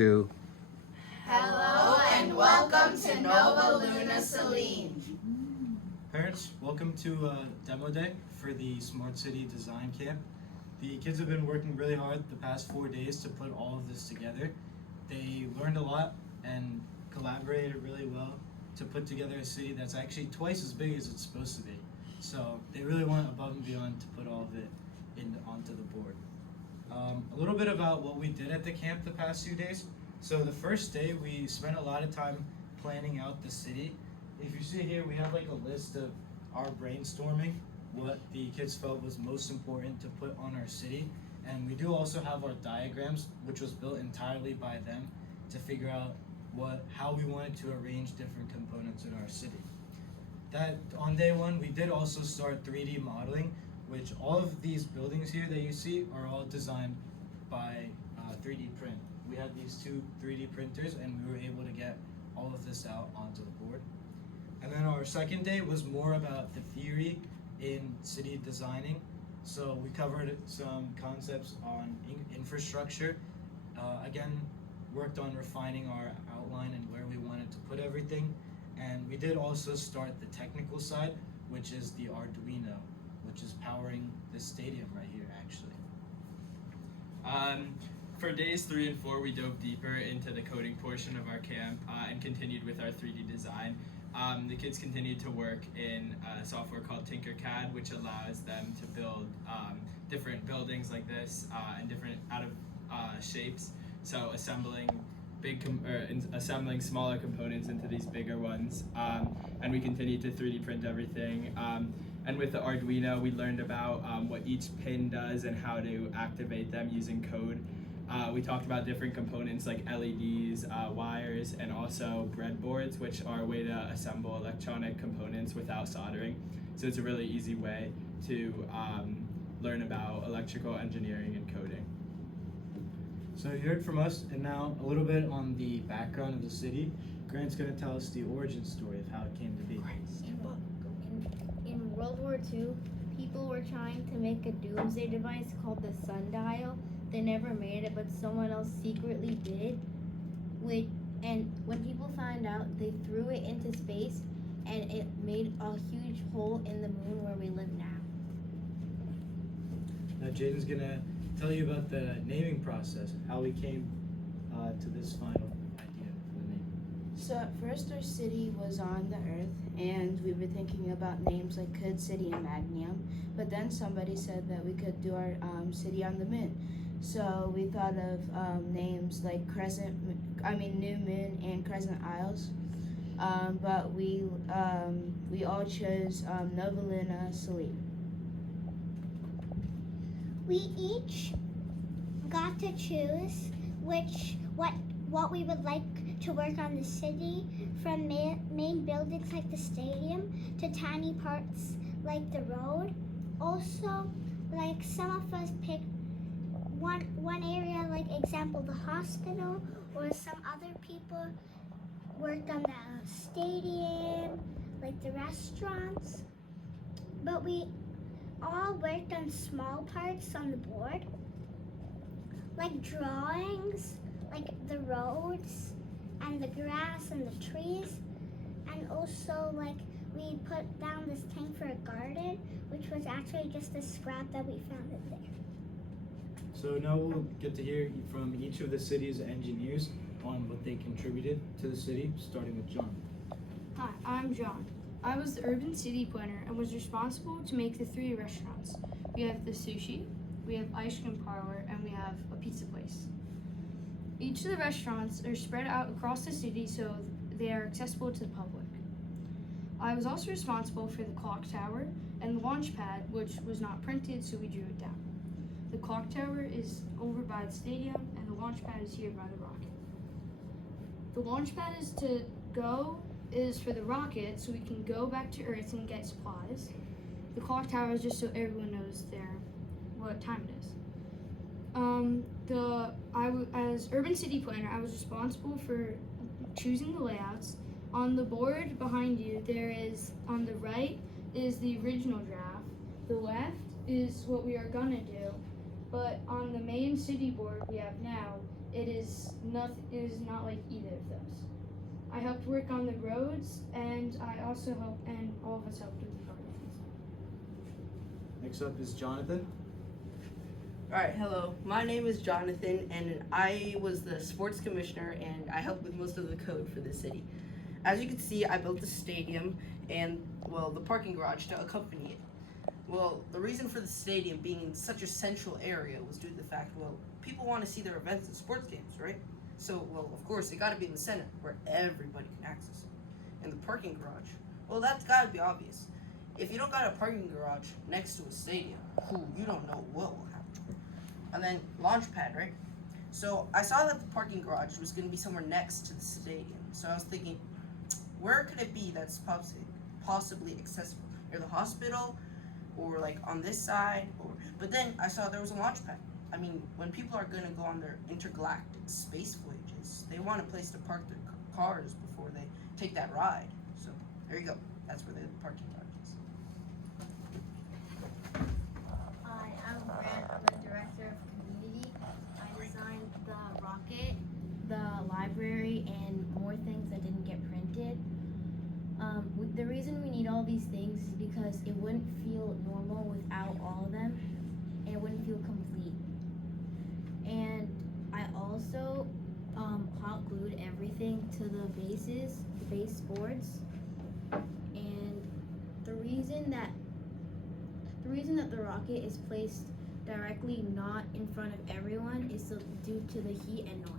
to Hello and welcome to Nova Luna Celine. Parents, welcome to Demo Day for the Smart City Design Camp. The kids have been working really hard the past 4 days to put all of this together. They learned a lot and collaborated really well to put together a city that's actually twice as big as it's supposed to be. So they really went above and beyond to put all of it onto the board. A little bit about what we did at the camp the past 2 days. So the first day we spent a lot of time planning out the city. If you see here, we have like a list of our brainstorming, what the kids felt was most important to put on our city. And we do also have our diagrams, which was built entirely by them to figure out how we wanted to arrange different components in our city. That on day one, we did also start 3D modeling, which all of these buildings here that you see are all designed by 3D print. We had these two 3D printers and we were able to get all of this out onto the board. And then our second day was more about the theory in city designing. So we covered some concepts on infrastructure. Again, worked on refining our outline and where we wanted to put everything. And we did also start the technical side, which is the Arduino, which is powering this stadium right here, actually. For days 3 and 4, we dove deeper into the coding portion of our camp and continued with our 3D design. The kids continued to work in a software called Tinkercad, which allows them to build different buildings like this and different out of shapes. So assembling assembling smaller components into these bigger ones, and we continued to 3D print everything. And with the Arduino, we learned about what each pin does and how to activate them using code. We talked about different components like LEDs, wires, and also breadboards, which are a way to assemble electronic components without soldering. So it's a really easy way to learn about electrical engineering and coding. So you heard from us, and now a little bit on the background of the city. Grant's going to tell us the origin story of how it came to be. In World War II, people were trying to make a doomsday device called the sundial. They never made it, but someone else secretly did. And when people found out, they threw it into space, and it made a huge hole in the moon where we live now. Now Jaden's going to tell you about the naming process, how we came to this final idea for the name. So at first our city was on the earth and we were thinking about names like Hood City and Magnium, but then somebody said that we could do our city on the moon. So we thought of names like New Moon and Crescent Isles, but we all chose Nova Luna Celine. We each got to choose what we would like to work on the city, from main buildings like the stadium to tiny parts like the road. Also, like some of us picked one area, like example the hospital, or some other people worked on the stadium, like the restaurants. But we all worked on small parts on the board, like drawings, like the roads and the grass and the trees, and also like we put down this thing for a garden, which was actually just a scrap that we found in there. So now we'll get to hear from each of the city's engineers on what they contributed to the city, starting with John. Hi, I'm John. I was the urban city planner and was responsible to make the 3 restaurants. We have the sushi, we have ice cream parlor, and we have a pizza place. Each of the restaurants are spread out across the city so they are accessible to the public. I was also responsible for the clock tower and the launch pad, which was not printed, so we drew it down. The clock tower is over by the stadium and the launch pad is here by the rocket. The launch pad is for the rocket, so we can go back to Earth and get supplies. The clock tower is just so everyone knows what time it is. As urban city planner, I was responsible for choosing the layouts. On the board behind you, on the right is the original draft. The left is what we are gonna do. But on the main city board we have now, It is not like either of those. I helped work on the roads, and I also helped, and all of us helped with the gardens. Next up is Jonathan. Alright, hello. My name is Jonathan, and I was the sports commissioner, and I helped with most of the code for the city. As you can see, I built the stadium and, well, the parking garage to accompany it. Well, the reason for the stadium being in such a central area was due to the fact, well, people want to see their events and sports games, right? So, well, of course, it got to be in the center where everybody can access it. And the parking garage, well, that's got to be obvious. If you don't got a parking garage next to a stadium, you don't know what will happen. And then launch pad, right? So I saw that the parking garage was going to be somewhere next to the stadium. So I was thinking, where could it be that's possibly accessible? Near the hospital, or like on this side, but then I saw there was a launch pad. I mean, when people are going to go on their intergalactic space voyages, they want a place to park their cars before they take that ride. So there you go. That's where the parking garage is. Hi, I'm Grant. I'm the director of community. I designed the rocket, the library, and more things that didn't get printed. The reason we need all these things is because it wouldn't feel normal without all of them, and it wouldn't feel complete. And I also hot glued everything to the base boards. And the reason that the rocket is placed directly not in front of everyone is due to the heat and noise.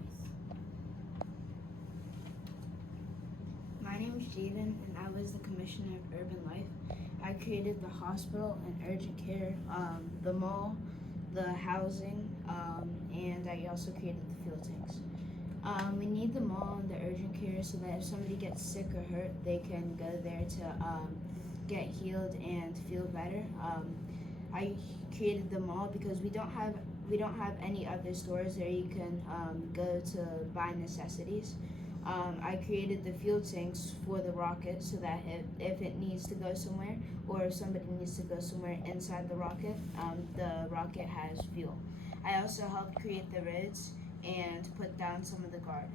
My name is Jaden, and I was the commissioner of urban life. I created the hospital and urgent care, the mall, the housing, and I also created the fuel tanks. We need the mall and the urgent care so that if somebody gets sick or hurt, they can go there to get healed and feel better. I created the mall because we don't have any other stores where you can go to buy necessities. I created the fuel tanks for the rocket so that if it needs to go somewhere, or if somebody needs to go somewhere inside the rocket has fuel. I also helped create the roads and put down some of the garden.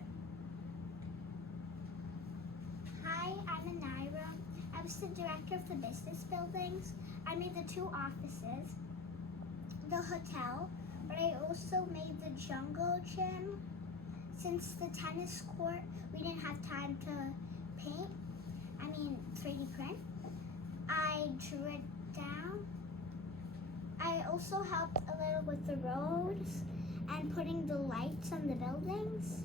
Hi, I'm Anira. I was the director of the business buildings. I made the 2 offices, the hotel, but I also made the jungle gym. Since the tennis court, we didn't have time to 3D print. I drew it down. I also helped a little with the roads and putting the lights on the buildings.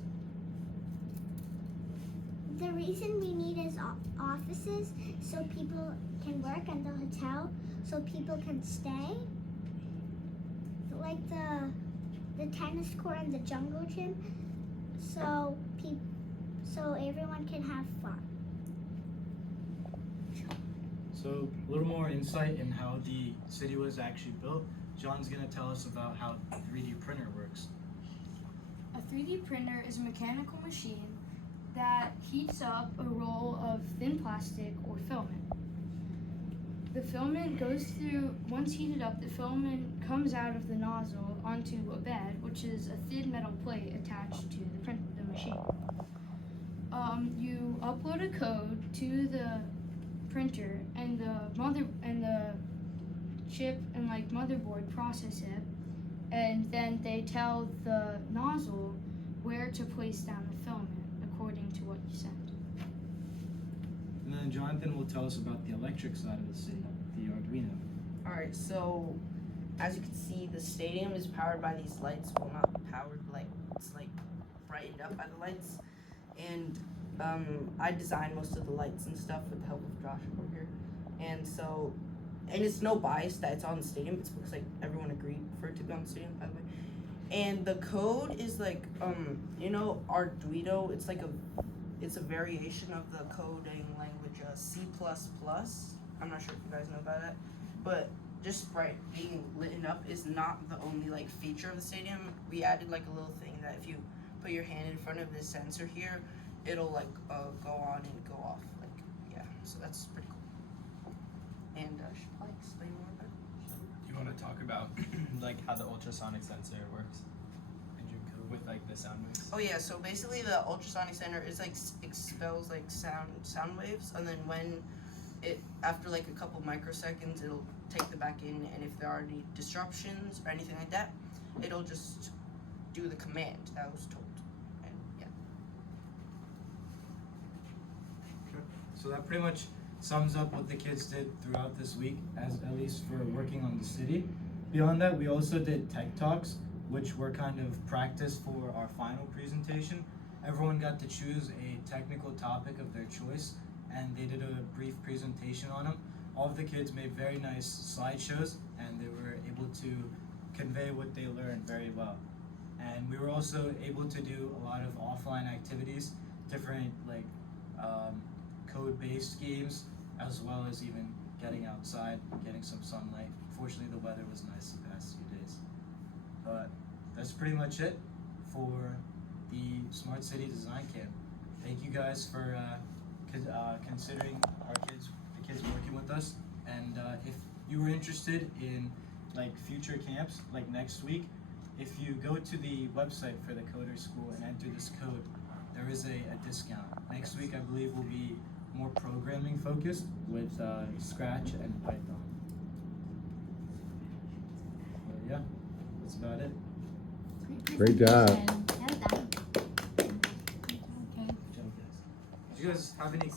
The reason we need is offices so people can work, and the hotel so people can stay. Like the tennis court and the jungle gym, so everyone can have fun. So a little more insight in how the city was actually built. John's gonna tell us about how a 3D printer works. A 3D printer is a mechanical machine that heats up a roll of thin plastic or filament. The filament goes through, once heated up, the filament comes out of the nozzle onto a bed, which is a thin metal plate attached to the machine. You upload a code to the printer, and the chip and motherboard process it, and then they tell the nozzle where to place down the filament according to what you send. And then Jonathan will tell us about the electric side of the city, the Arduino. Alright, so as you can see, the stadium is powered by these lights. Well, not powered, it's brightened up by the lights. And I designed most of the lights and stuff with the help of Josh over here. And it's no bias that it's on the stadium. It's because everyone agreed for it to be on the stadium, by the way. And the code is Arduino. It's a variation of the coding language C++. I'm not sure if you guys know about that, but just being lit up is not the only feature of the stadium. We added a little thing that if you put your hand in front of this sensor here, it'll go on and go off. So that's pretty cool. And should I explain more about it? You want to talk about how the ultrasonic sensor works? And your code. with like the sound waves? Oh yeah, so basically the ultrasonic center is like expels like sound waves, and then when it after like a couple microseconds it'll take them back in, and if there are any disruptions or anything like that, it'll just do the command that was told. And yeah. So that pretty much sums up what the kids did throughout this week, as at least for working on the city. Beyond that, we also did tech talks, which were kind of practice for our final presentation. Everyone got to choose a technical topic of their choice, and they did a brief presentation on them. All of the kids made very nice slideshows, and they were able to convey what they learned very well. And we were also able to do a lot of offline activities, different like code-based games, as well as even getting outside, getting some sunlight. Fortunately, the weather was nice the past few days. But that's pretty much it for the Smart City Design Camp. Thank you guys for considering the kids working with us. And if you were interested in like future camps, like next week, if you go to the website for the Coder School and enter this code, there is a discount. Next week, I believe, will be more programming focused with Scratch and Python. But yeah, that's about it. Great job. Well done. Good job, guys. Do you guys have any